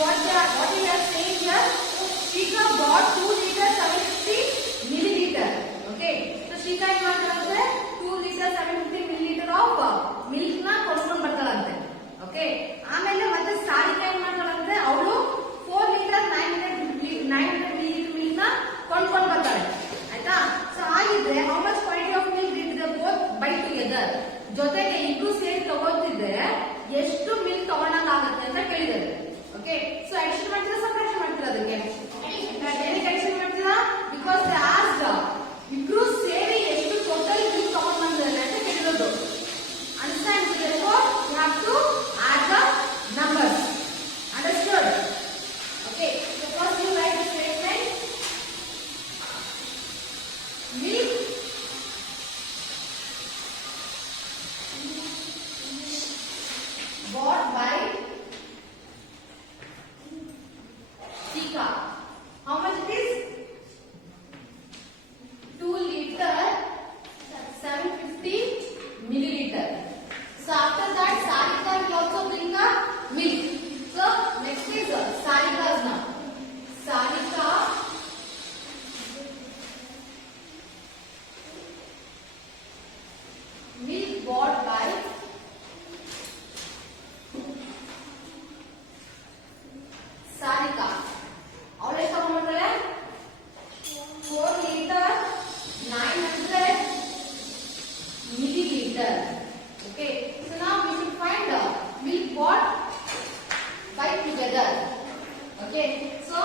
what we are saying here, Shika bought 2 liter 750 milliliter. Okay, so Shika ಏನು ಮಾಡ್ತಾಳಂತೆ 2 liter 750 milliliter of milk ನ ಕೊಂಡ್ಕೊಂಡು ಬರ್ತಾಳಂತೆ. Okay, ಆಮೇಲೆ ಮತ್ತೆ ಸಾರಿಕಾ ಏನು ಮಾಡ್ತಾಳಂತೆ ಅವಳು 4 liter 900 milliliter milk ನ ಕೊಂಡ್ಕೊಂಡು ಬರ್ತಾಳೆ. ಆಯ್ತಾ? ಸೊ ಹಾಗಿದ್ರೆ how much quantity of milk did they both buy together? ಜೊತೆಗೆ ಇಬ್ರು ಸೇರಿ ತಗೋತಿದ್ರೆ ಎಷ್ಟು ಮಿಲ್ಕ್ ತಗೊಂಡಂಗಾಗುತ್ತೆ ಅಂತ ಕೇಳಿದ್ದಾರೆ. ಓಕೆ, ಸೊ ಅಡಿಷನ್ ಮಾಡ್ತೀರಾ ಸಬ್ಟ್ರಾಕ್ಷನ್ ಮಾಡ್ತೀರಾ? ಅದಕ್ಕೆ ಅಡಿಷನ್ ಮಾಡ್ತೀರಾ, ಬಿಕಾಸ್ ದೇ ಆಸ್ಕ್ಡ್ ಇಬ್ರು ಸೇರಿ ಎಷ್ಟು ಟೋಟಲ್ ಮಿಲ್ಕ್ ತಗೊಂಡ್ ಬಂದಿದ್ದಾರೆ ಅಂತ ಕೇಳಿರೋದು. Understand? therefore you have to add the numbers. Understood? Okay, so first you write the statement milk bought by Shika. How much it is? 2 liter 750 milliliter. So after that Sarika will also bring the milk. So next is Sarika's now. Sarika milk bought by Sarika. ಅವಳು ಎಷ್ಟು ತಗೊಂಡ್ಬರ್ತಾಳೆ? 4 liter 900 milliliter. Okay, so now we should find milk bought by together. Okay, so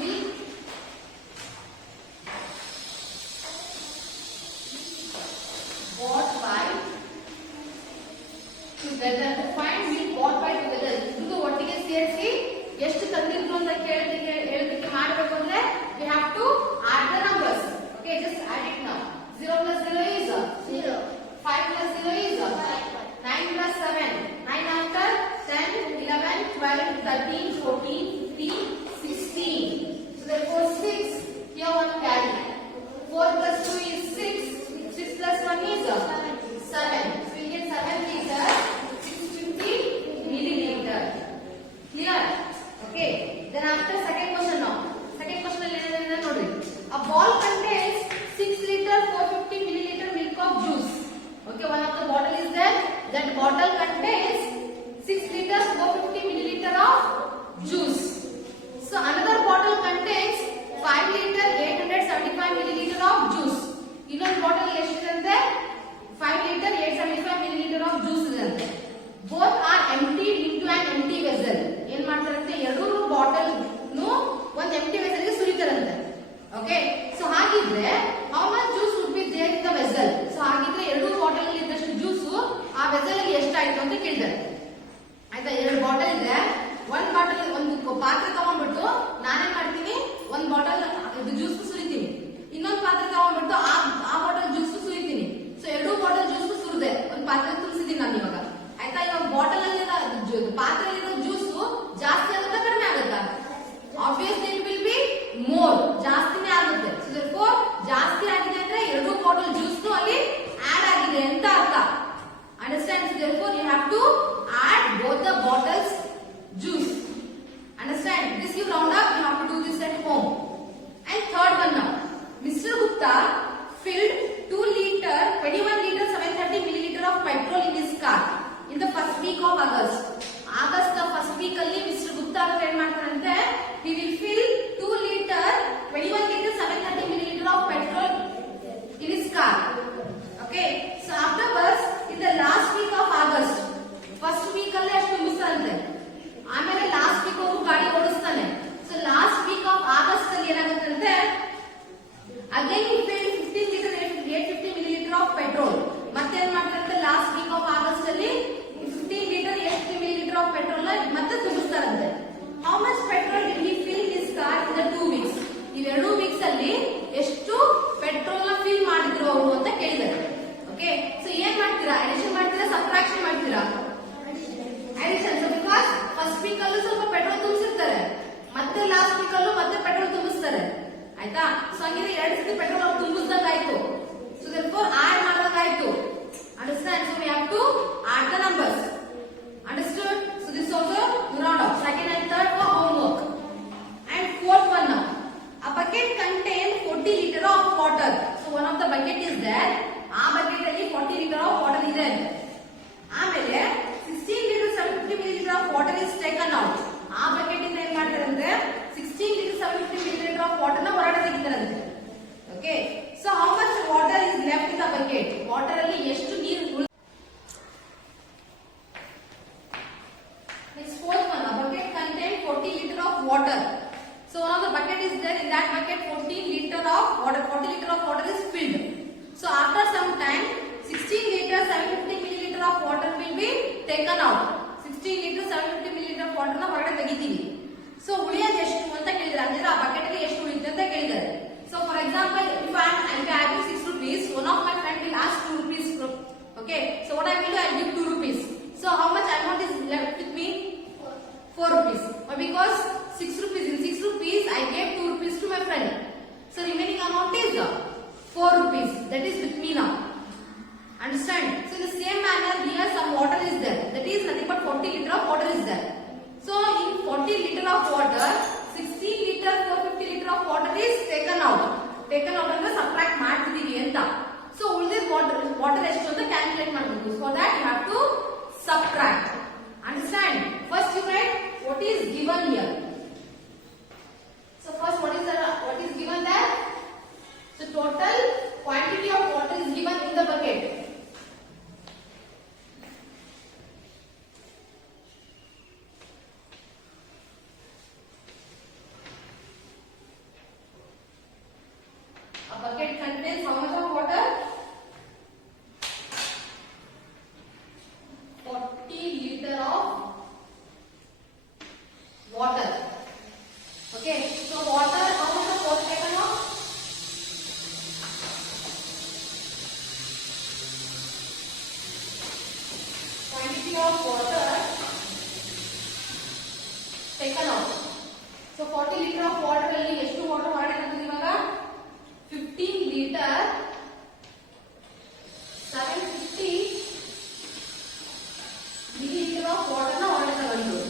milk bought by together. To find milk bought by together, ಇದು ಒಟ್ಟಿಗೆ ಸೇರಿಸಿ ಎಷ್ಟು ತಂದಿದ್ರು ಅಂತ ಹೇಳಲಿಕ್ಕೆ ಮಾಡಬೇಕು ಅಂದ್ರೆ we have to add the numbers. Okay, just add it now. 0 plus 0 is 0. 5 plus 0 is 5. 9 plus 7. 9 after 10, 11, 12, 13, 14, 15, 16. So therefore 6. Here one carry. 4 plus 2 is 6. 6 plus 1 is 7. So we get 7 liter 650 milliliter. Clear? Okay. Then after second question now. Second question ಏನಿದೆ ನೋಡಿ. A ball contains 6 liter 450 milliliter milk of juice. Okay, one of the bottle is there. That bottle contains 6 liter 450 milliliter of juice. So another bottle contains 5 liter 875 milliliter of juice. ಇನ್ನೊಂದು bottle ಎಷ್ಟಿದೆ? 5 liter 875 milliliter of juice ಇದೆ. Both are emptied into an empty vessel. ಏನ್ ಮಾಡ್ತಾರಂತೆ? ಎರಡು bottle ಒಂದು ಎಂಟಿ vessel ಗೆ ಸುರಿತಾರಂತೆ. Okay, so ಹಾಗಿದ್ರೆ how much juice would be there in the vessel? So ಹಾಗಿದ್ರೆ ಎರಡು ಬಾಟಲ್ ಅಲ್ಲಿ ಇದ್ದಷ್ಟು ಜ್ಯೂಸ್ ಆ ವೆಸಲ್ ಅಲ್ಲಿ ಎಷ್ಟಾಯ್ತು ಅಂತ ಕೇಳಿದ್ದಾರೆ. ಆಯ್ತಾ? ಎರಡು ಬಾಟಲ್ ಇದೆ. ಒಂದ್ ಬಾಟಲ್ ಒಂದು ಪಾತ್ರೆ ತಗೊಂಡ್ಬಿಟ್ಟು ನಾನೇನ್ ಮಾಡ್ತೀನಿ, ಒಂದ್ ಬಾಟಲ್ ಇದು ಜ್ಯೂಸ್ ಸುರಿತೀನಿ. ಇನ್ನೊಂದು ಪಾತ್ರೆ ತಗೊಂಡ್ಬಿಟ್ಟು ಆ ಬಾಟಲ್ ಜ್ಯೂಸ್ ಸುರಿತೀನಿ. ಸೊ ಎರಡು ಬಾಟಲ್ ಜ್ಯೂಸ್ ಸುರಿದೆ ಒಂದು ಪಾತ್ರೆ ತುಂಬಿಸಿದೀನಿ ನಾನು ಇವಾಗ. ಆಯ್ತಾ? ಇವಾಗ ಬಾಟಲ್ ಅಲ್ಲಿ ಪಾತ್ರೆಯಲ್ಲಿರೋ ಜ್ಯೂಸ್ ಜಾಸ್ತಿ ಆಗುತ್ತಾ ಕಡಿಮೆ ಆಗುತ್ತಾ? Obviously it will be more. ಜಾಸ್ತಿನೇ ಆಗುತ್ತೆ. So therefore ಜಾಸ್ತಿ ಆಗಿದೆ ಅಂದ್ರೆ ಎರಡು ಬಾಟಲ್ ಜ್ಯೂಸ್ ಅಲ್ಲಿ ಆಡ್ ಆಗಿದೆ ಅಂತ ಅರ್ಥ. Understand? So therefore you have to add both the bottles juice. Understand? This you round up. You have to do this at home. And third one now. Mr. Gupta filled 2 liter 21 liter 730 milliliter of petrol in taken out. 16 liter 750 milliliter water ನ ಹೊರಗಡೆ ತೆಗಿತೀವಿ. So ಉಳಿಯೋದು ಎಷ್ಟು ಅಂತ ಕೇಳಿದ್ರೆ ಅಂದ್ರೆ ಆ bucket ಗೆ ಎಷ್ಟು ಉಳಿಯುತ್ತೆ ಅಂತ ಕೇಳಿದ್ದಾರೆ. So for example if I am having 6 rupees, one of my friend will ask 2 rupees. Okay, so what I will do, I will give 2 rupees. So how much amount is left with me? 4 rupees. Because 6 rupees, in 6 rupees I gave 2 rupees to my friend. So remaining amount is 4 rupees. That is with me now. Understand? So in the same manner here some water is there. That is nothing but 40 liter of water is there. So in 40 liter of water, 16 liter 450 liter of water is taken out. Taken out ಅಂದ್ರೆ subtract ಮಾಡ್ತಿದೀವಿ ಅಂತ. So ಉಳಿದ water ಎಷ್ಟು ಅಂತ calculate ಮಾಡಬೇಕು. So that you have to subtract. Understand? First you write what is given here. So first what is given there? So total quantity of water is given in the bucket. A bucket contains how much of water? 40 liter of water. Okay, so water, how much of water taken out? Quantity of water taken out. So 40 liter of water ಅಲ್ಲಿ ಎಷ್ಟು water ಹೊರಗಡೆ ಬಂದಿದೆ ಇವಾಗ? 15 liter 750 milliliter of water ನ ಹೊರಗಡೆ ತಗೊಂಡು.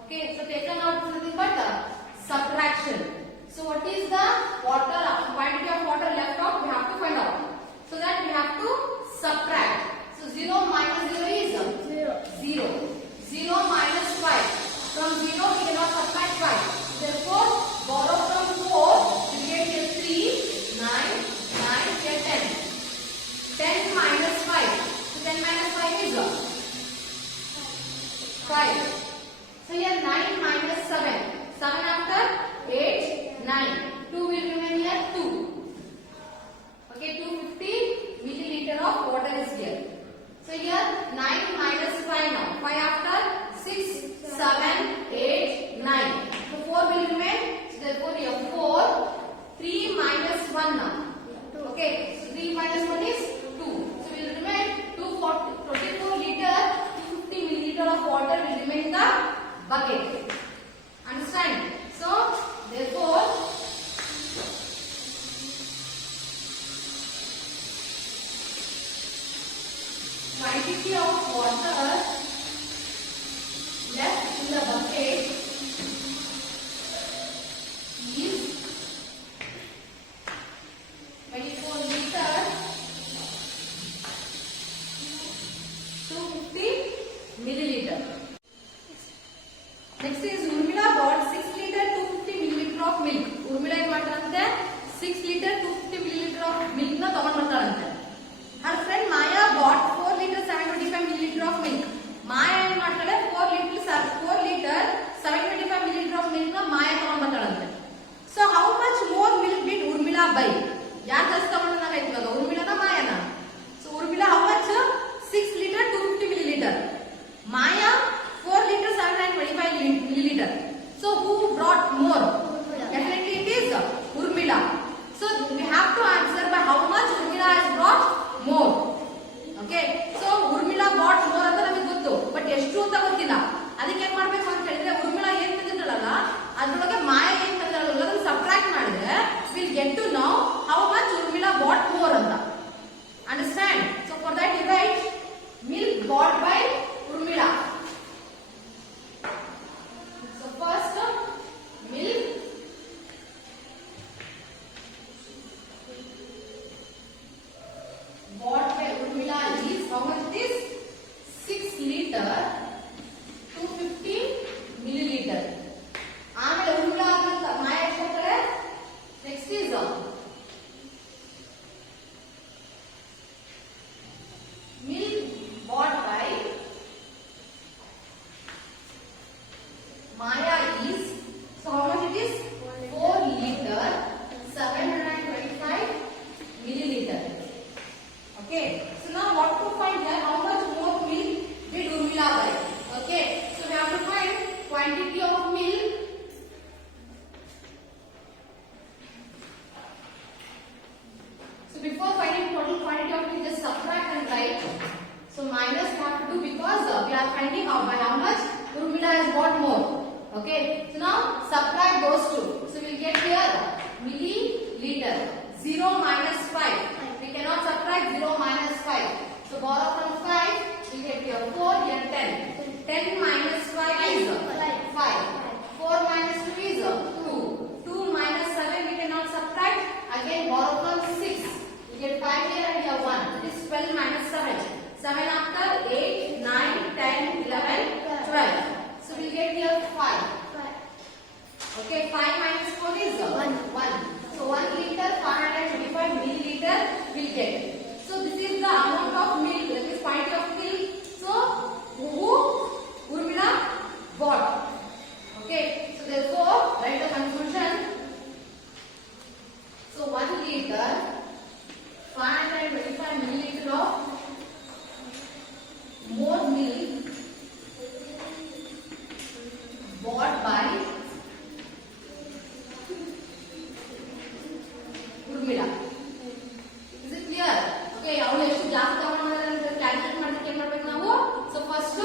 Okay, so taken out is nothing but subtraction. So what is the water quantity of water left out? We have to find out. So that we have to subtract. So 0 minus 0 is 0. 0 minus 5. From 0 we cannot subtract 5. Therefore borrow from 4 we get here 3, 9, 9 get 10. 10 minus 5. So 10 minus 5 is 5. So here 9 minus 7. 7 after 8, 9. 2 will remain here 2. Okay, 250 milliliter of water is here. So here 9 minus 5 now. 5 after 6, 7, 8, 9. So 4 will remain. So therefore here 4. 3 minus 1 now. Okay, so 3 minus 1 is 2. So will remain 24 liter, 250 milliliter of water will remain in the bucket. So now subtract those two. So we'll get here milliliter. 0 minus 5. We cannot subtract 0 minus 5. So borrow from 5. We get here 4, here 10. 10 minus 5 is 5. 4 minus 2 is 2. 2 minus 7 we cannot subtract. Again borrow from 6. We get 5 here and here 1. It is 12 minus 7. 7 after 8, 9, 10, 11, 12. So we get here 5. Okay, 5 minus 4 is 1. So 1 liter 525 milliliter will get. So this is the amount of milk, that is quantity of milk. So who Urmila bought. Okay, so therefore write the conclusion. So 1 liter 525 milliliter of more milk bought by Urmila. Is it clear? Okay, ಅವಳು ಎಷ್ಟು ಜಾಸ್ತಿ ತಗೊಂಡಿದ್ದಾರೆ ಅಂತ calculate ಮಾಡಲಿಕ್ಕೆ ಏನು ಮಾಡಬೇಕು ನಾವು? So first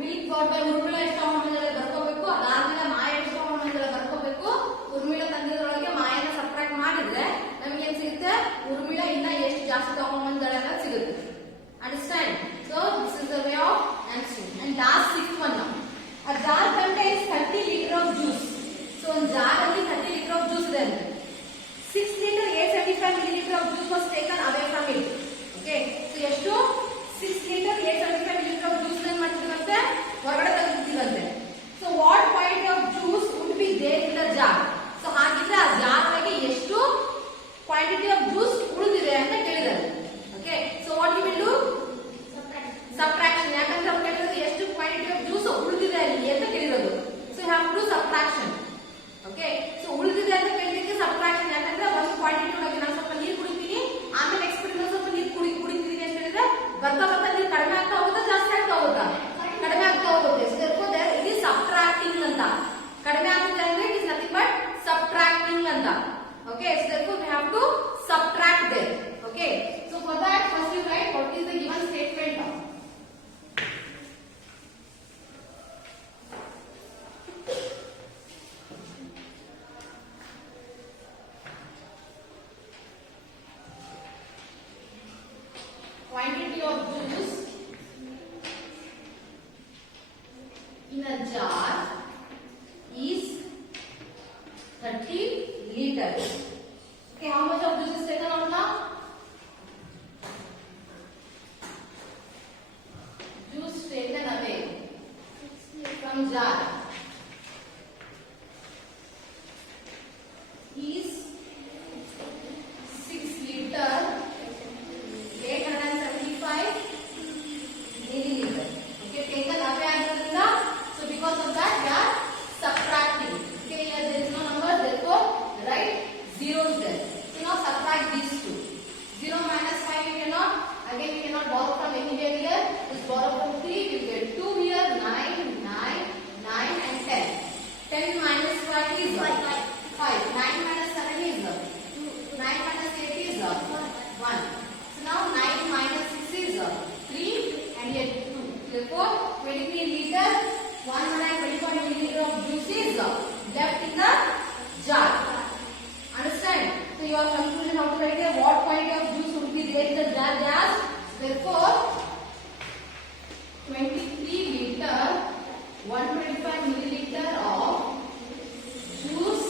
milk bought by Urmila ಎಷ್ಟು ತಗೊಂಡಿದ್ದಾರೆ ಬರ್ಕೋಬೇಕು. ಅದಾದ್ಮೇಲೆ ಮಾಯ ಎಷ್ಟು ತಗೊಂಡಿದ್ದಾರೆ ಬರ್ಕೋಬೇಕು. ಉರ್ಮಿಳಾ ತಂದಿದ್ರೊಳಗೆ ಮಾಯನ ಸಬ್ಟ್ರಾಕ್ಟ್ ಮಾಡಿದ್ರೆ ನಮಗೆ ಏನು ಸಿಗುತ್ತೆ? ಉರ್ಮಿಳಾ ಇನ್ನ ಎಷ್ಟು ಜಾಸ್ತಿ ತಗೊಂಡಿದ್ದಾರೆ ಅಂತ ಸಿಗುತ್ತೆ. Understand? So this is the way of answering. And last sixth one now. A jar contains 30 liter of juice. So one jar ಅಲ್ಲಿ 30 liter of juice ಇದೆ. 6 liter 875 milliliter of juice was taken away from it. Okay. So ಎಷ್ಟು 6 liter 875 milliliter of juice ಏನು ಮಾಡ್ತಿರಂತೆ ಹೊರಗಡೆ ತೆಗೆದಿರಂತೆ. So what quantity of juice would be there in the jar? So ಹಾಗಿದ್ರೆ ಆ jar ಒಳಗೆ ಎಷ್ಟು quantity of juice ಉಳಿದಿದೆ ಅಂತ ಕೇಳಿದ್ದಾರೆ. Okay. So what you will do? Subtraction. ಯಾಕಂದ್ರೆ ಅವ್ರು ಕೇಳಿರೋದು ಎಷ್ಟು quantity of juice ಉಳಿದಿದೆ ಅಲ್ಲಿ ಅಂತ ಕೇಳಿರೋದು. So you have to do subtraction. Okay. So ಉಳಿದಿದೆ ಅಂತ ಕೇಳಿದ್ರೆ subtraction. ಯಾಕಂದ್ರೆ ಒಂದು ಕ್ವಾಂಟಿಟಿ ಒಳಗೆ ನಾನು ಸ್ವಲ್ಪ ನೀರು ಕುಡಿತೀನಿ, ಆಮೇಲೆ ನೆಕ್ಸ್ಟ್ ಪೀರಿಯಡ್ ಸ್ವಲ್ಪ ನೀರು ಕುಡಿತೀನಿ ಅಂತ ಹೇಳಿದ್ರೆ ಬರ್ತಾ ಬರ್ತಾ ನೀರು ಕಡಿಮೆ ಆಗ್ತಾ ಹೋಗುತ್ತಾ ಜಾಸ್ತಿ ಆಗ್ತಾ ಹೋಗುತ್ತಾ? ಕಡಿಮೆ ಆಗ್ತಾ ಹೋಗುತ್ತೆ. So therefore there it is subtracting ಅಂತ. ಕಡಿಮೆ ಆಗುತ್ತೆ ಅಂದ್ರೆ it is nothing but subtracting ಅಂತ. Okay. So therefore we have to subtract there. Okay. So for that first you write what is the given statement. Quantity of juice in a jar is 30 liters. Okay, how much of juice is taken out now? Juice taken away from jar is 6 liter 875 milliliter. Okay, taken away ಆಗಿರೋದ್ರಿಂದ so because of that we are subtracting. Okay, here there is no number, therefore write zeros there. So now subtract these two. 0 minus 5 we cannot. Again we cannot borrow from anywhere here. Just borrow from 3. We get 2 here. 9, 9, 9 and 10. 10 minus 5 is 5. 9 minus 7 is 2. 9 minus 8 is 1. Now 9 minus 6 is 3 and yet 2. Therefore 23 liter 125 milliliter of juice is left in the jar. Understand? So your conclusion how to write here, what quantity of juice would be there in the jar? Gas. Therefore 23 liter 125 milliliter of juice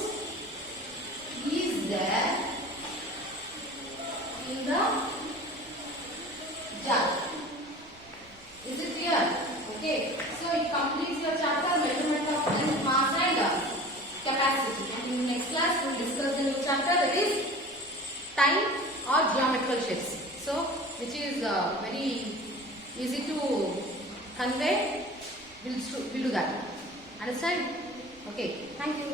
is there in the jar. Is it clear? Okay. So it completes your chapter measurement of length, mass and capacity. And in the next class we will discuss the new chapter, that is time or geometrical shapes. So which is very easy to convey. We'll do that. Understand? Okay. Thank you.